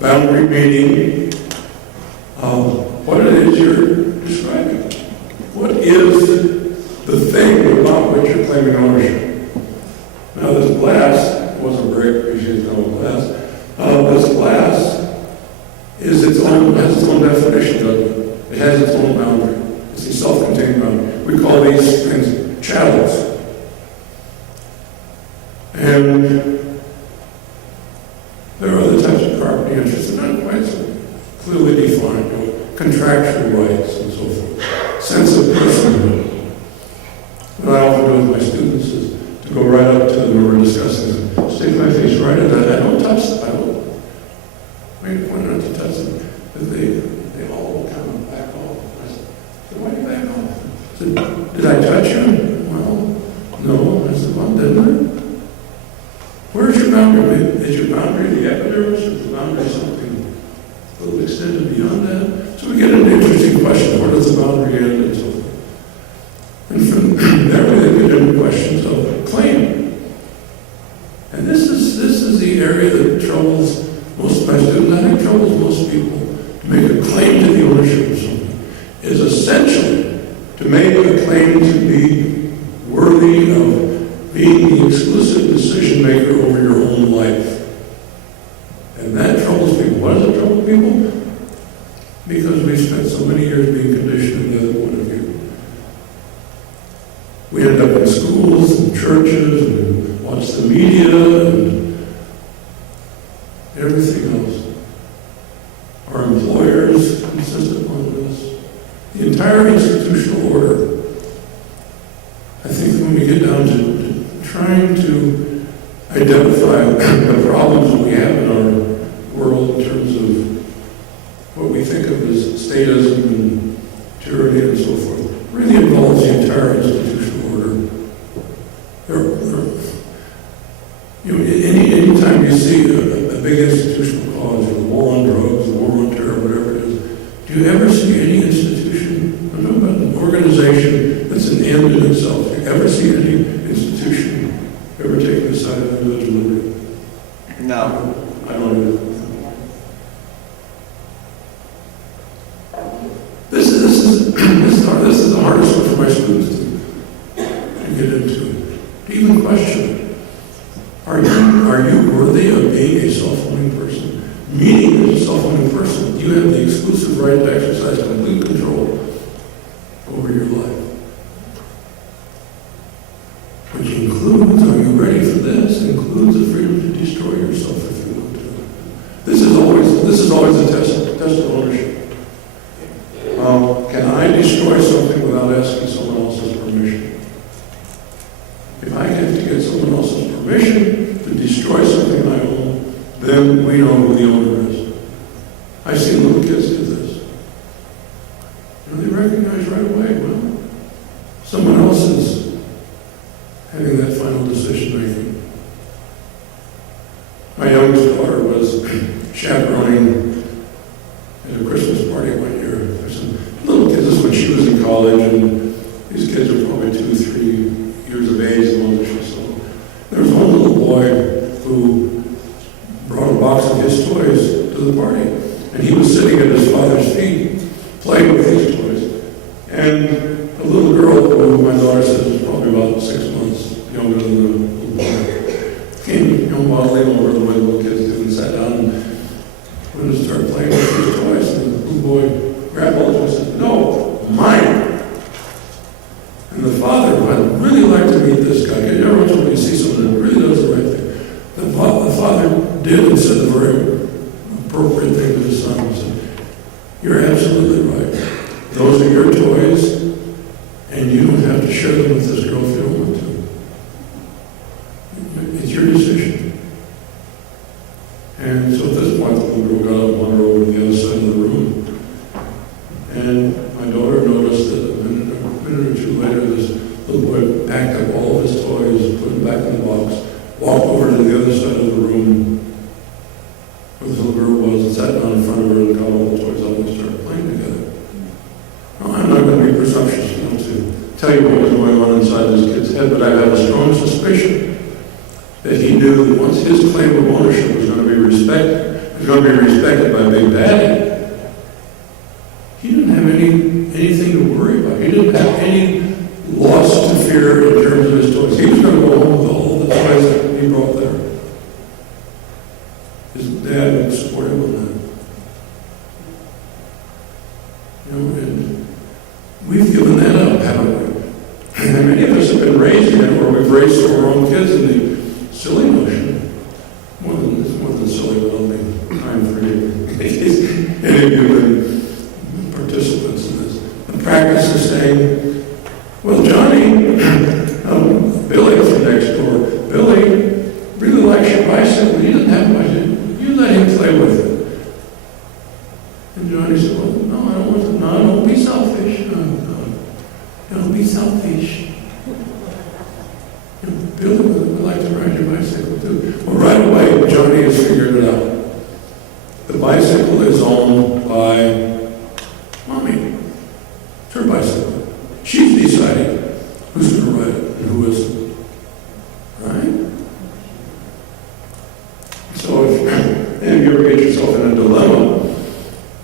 boundary meaning what it is you're describing. What is the thing about which you're claiming ownership? Now this glass wasn't brick, because it's no glass. This glass has its own definition, doesn't it? It has its own boundary. It's a self-contained boundary. We call these things chattels. And there are other types of property interests that are not quite so clearly defined, contractual rights and so forth, sense of personhood. What I often do with my students is to go right up to them when we're discussing it, stick my face right at that. I don't touch them. I don't make a point not to touch them, but they all kind of back off. I said, why do you back off? I said, did I touch you? Well, no. I said, well, didn't I? Where's your boundary? Is your boundary the epidermis, or is the boundary something a little extended beyond that? So we get into interesting questions. Where does the boundary end and so forth? And from there we get into questions of claim. And this is the area that troubles most of my students. I think troubles most people. To make a claim to the ownership of something is essentially to make a claim to be worthy of being the exclusive decision maker over your own life. And that troubles people. Why does it trouble people? Because we spent so many years being conditioned in the other point of view. We end up in schools and churches and watch the media and everything else. Our employers insist upon this. The entire institutional order. I think when we get down to trying to identify the problems that we have in our world in terms of what we think of as statism and tyranny and so forth, really involves the entire institutional order. Any time you see a big institutional cause, the war on drugs, the war on terror, whatever it is, do you ever see any institution, I'm talking about an organization that's an end in itself, do you ever see any institution ever taking the side of individual liberty? No. I don't either. This is the hardest one for my students to get into. To even question, are you worthy of being a self-owning person? Meaning, as a self-owning person, you have the exclusive right to exercise complete control over your life. Which includes, are you ready for this? Includes the freedom to destroy yourself if you want to. This is always a test of ownership. Can I destroy something without asking someone else's permission? If I have to get someone else's permission to destroy something I own, then we know who the owner is. I've seen little kids do this. And they recognize right away, well, someone else is having that final decision making. My youngest daughter was chaperoning at a Christmas party one year. There's some little kids, this is when she was in college, and these kids were probably 2 or 3 years of age, the ones that she saw. There was one little boy who brought a box of his toys to the party, and he was sitting at his father's feet playing with his toys. And a little girl, who my daughter said was probably about 6 months younger than the little boy, came waddling over the way little kids do and sat down and wanted to start playing with his toys. And the little boy grabbed all the toys and said, "No, mine." And the father, I'd really like to meet this guy. Every once in a while you see someone that really does the right thing. The father did and said the very appropriate thing to his son. He said, "You're absolutely right. Those are your toys, and you don't have to share them with this girl if you don't want to. It's your decision." And so at this point, the little girl got up and wandered over to the other side of the room. And my daughter noticed that a minute or two later, this little boy packed up all of his toys, put them back in the box, walked over to the other side of the room where the little girl was, and sat down in front of her and got all the toys out and they started playing together. Now, I'm not going to be presumptuous enough to tell you what was going on inside this kid's head, but I have a strong suspicion that he knew that once his claim of ownership was going to be respected is going to be respected by Big Daddy. He didn't have anything to worry about. He didn't have any loss to fear in terms of his toys. He was going to go home with all the toys that he brought there. His dad would support him on that. You know, and we've given that up, haven't we? And many of us have been raised in it where we've raised our own kids in the silly notion. It's more than silly, but I'll make time for you. Any of you participants in this. The practice is saying, well, Johnny, Billy from next door, Billy really likes your bicycle. He doesn't have a bicycle. You let him play with it. And Johnny said, well, no, I don't want to. No, don't be selfish. No. Don't be selfish. Billy would like to ride your bicycle too. Well, right away, Johnny has figured it out. The bicycle is owned by Mommy. It's her bicycle. She's deciding who's going to ride it and who isn't. Right? So if you ever get yourself in a dilemma,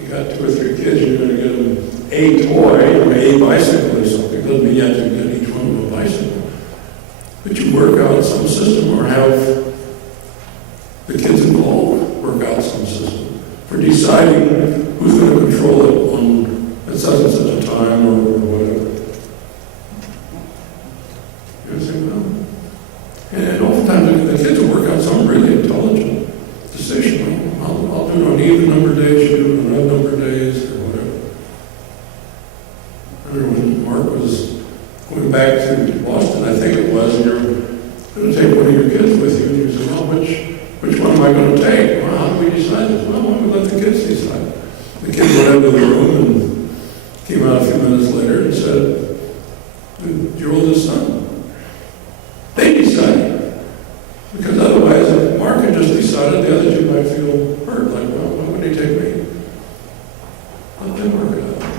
you got 2 or 3 kids, you're going to get them a toy or a bicycle or something. It doesn't mean you have to get each one of a bicycle. But you work out some system or have the kids involved work out some system for deciding who's going to control it on such and such a time or whatever. You understand well? And oftentimes the kids will work out some really intelligent decision. I'll do it on even number days, you do it on odd number days, or whatever. I remember when Mark was going back to Boston, I think it was, and you're going to take one of your kids with you, and you say, well, which one am I going to take? Well, how do we decide this? Well, why don't we let the kids decide? The kids went into the room and came out a few minutes later and said, your oldest son. They decided. Because otherwise, if Mark had just decided, the other 2 might feel hurt, like, well, why would he take me? Let them work it out.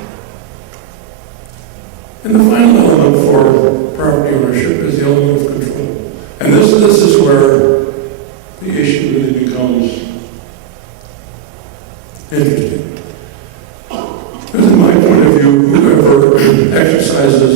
And the final element for property ownership is the element of control. And this is where the issue really becomes interesting. Because in my point of view, whoever exercises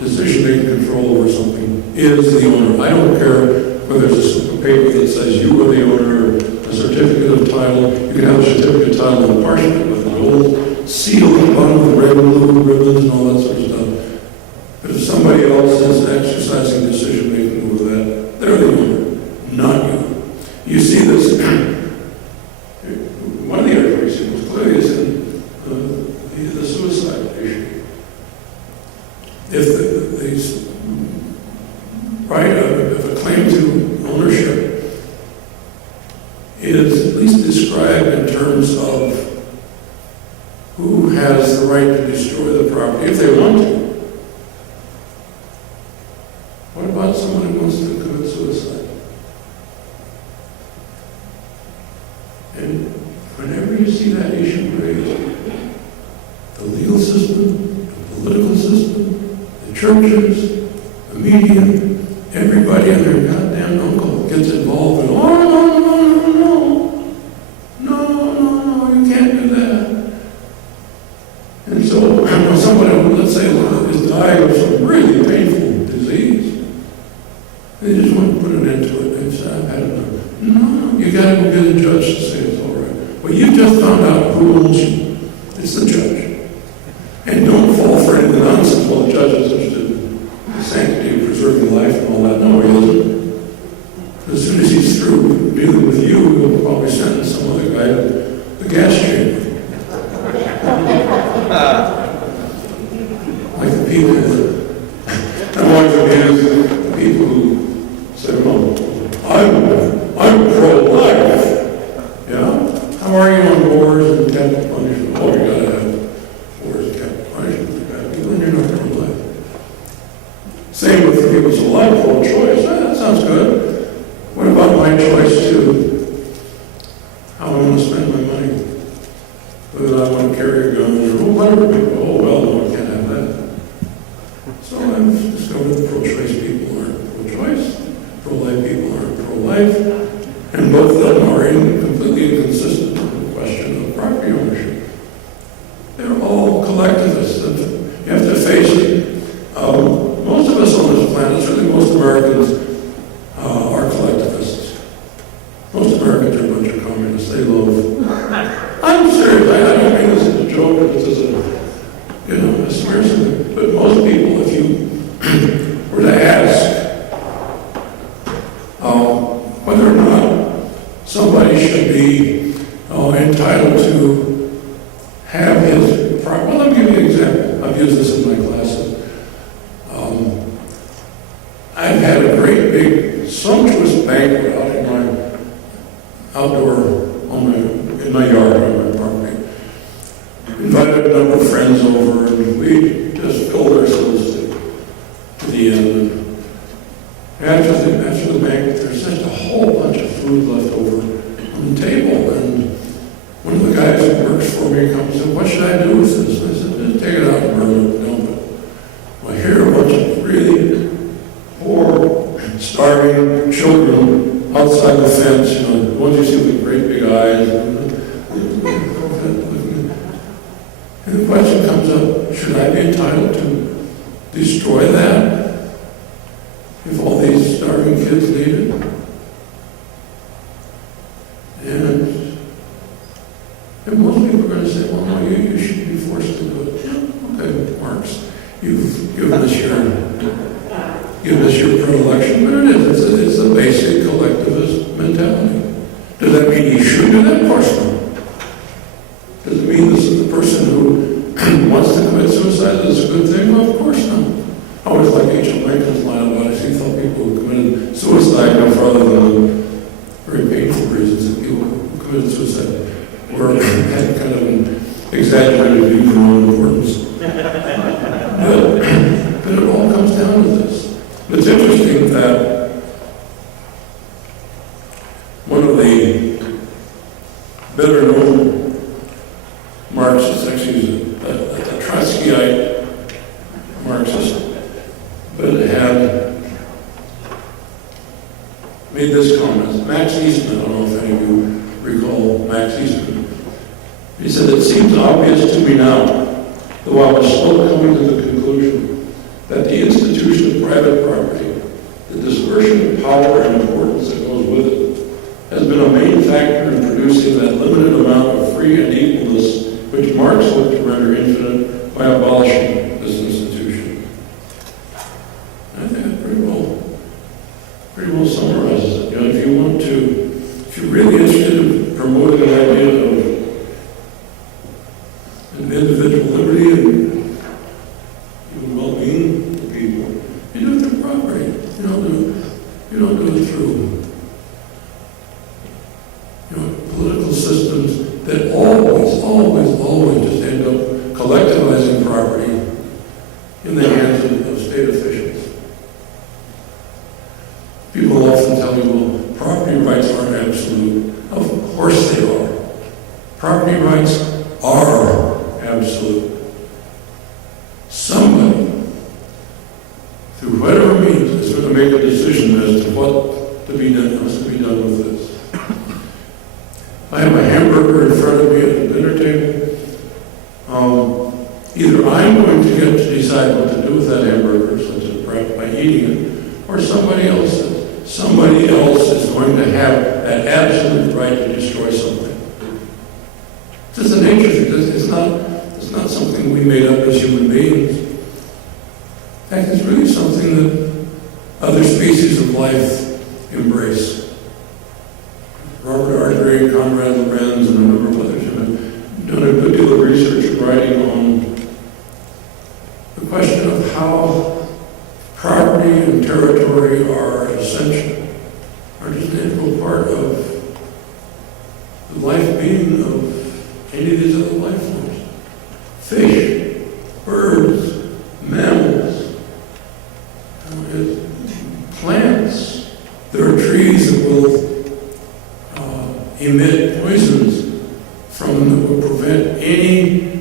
decision-making control over something is the owner. I don't care whether there's a slip of paper that says you are the owner, or a certificate of title. You can have a certificate of title and parchment with an old seal at the bottom with red and blue ribbons and all that sort of stuff. But if somebody else is exercising decision-making over that, they're the owner, not you. You see this, one of the areas you see clearly is in the suicide issue. If if a claim to ownership is at least described in terms of who has the right to destroy the property, if they want to. What about someone who wants to commit suicide? And whenever you see that issue raised, the legal system, the political system, the churches, the media, everybody and their goddamn uncle gets involved in, no, you can't do that. And so when somebody, let's say, is dying of some really painful disease, they just want to put an end to it. They say, I've had enough. No, you got to go get a judge to say it's all right. Well, you just found out who owns you. It's the judge. And don't fall for any of the nonsense. Well, the judge is interested in the sanctity of preserving life and all that. No, he isn't. As soon as he's through dealing with you, he'll probably sentence some other guy to the gas chamber. Like the people that I want to abuse the people who say, no, I'm pro-life. Yeah? How are you on boards and capital punishment? Oh, you gotta have boards and capital punishment. You gotta be, then you're not pro-life. Same with the people who say, I'm pro-choice. That sounds good. What about my choice to how I want to spend my money? Whether I want to carry a gun or whatever. Oh, well, no, I can't have that. So I've discovered pro-choice people aren't pro-choice, pro-life people aren't pro-life, and both of them are completely inconsistent be entitled to have his property. Well, let me give you an example. I've used this in my classes. I've had a great big sumptuous banquet out in my outdoor, in my yard on my property. Invited a number of friends over, and we just filled ourselves to the end. After the banquet, there's just a whole bunch of food left over on the table, and one of the guys who works for me comes and said, "What should I do with this?" And I said, "Just take it out and burn it, dump it." Well, here are a bunch of really poor, starving children outside the fence, the ones you see with great big eyes. And the question comes up, should I be entitled to destroy that if all these starving kids need it? And most people are going to say, well, no, you should be forced to do it. Yeah, okay, Marx, you've given us your predilection, but it is. It's a basic collectivist mentality. Does that mean he should do that? Of course not. Does it mean this is the person who wants to commit suicide is a good thing? Well, of course not. I always like H.L. Lincoln's line about it. He thought people who committed suicide no further than very painful reasons, that people who committed suicide had kind of an exaggerated view of their own importance. But it all comes down to this. It's interesting that one of the better known Marxists, actually he's a Trotskyite Marxist, but had made this comment. Max Eastman, I don't know if any of you recall Max Eastman. He said, "It seems obvious to me now, though I was slow coming to the conclusion, that the institution of private property, the dispersion of power and importance that goes with it, has been a main factor in producing that limited amount of free and equalness which Marx hoped to render infinite by abolishing this institution." I think that pretty well summarizes it. If you're really interested in promoting the idea of an individual liberty and even well-being of people, you do it through property. You don't do it through political systems that always just end up collectivizing property in the hands of state officials. People often tell you, well, property rights aren't absolute. Of course they are. Property rights are absolute. Somebody, through whatever means, is going to make a decision as to what to be done with this. I have a hamburger in front of me at the dinner table. Either I'm going to get to decide what to do with that hamburger, such as perhaps by eating it, or somebody else is. Somebody else is going to have that absolute right to destroy something. It's just the nature of it. It's not something we made up as human beings. In fact, it's really something that other species of life embrace. Robert Ardrey, Conrad Lorenz, and a number of others have done a good deal of research and writing on the question of how property and territory are essential, are just an integral part of the life being of any of these other life forms. Fish, birds, mammals, plants. There are trees that will emit poisons that will prevent any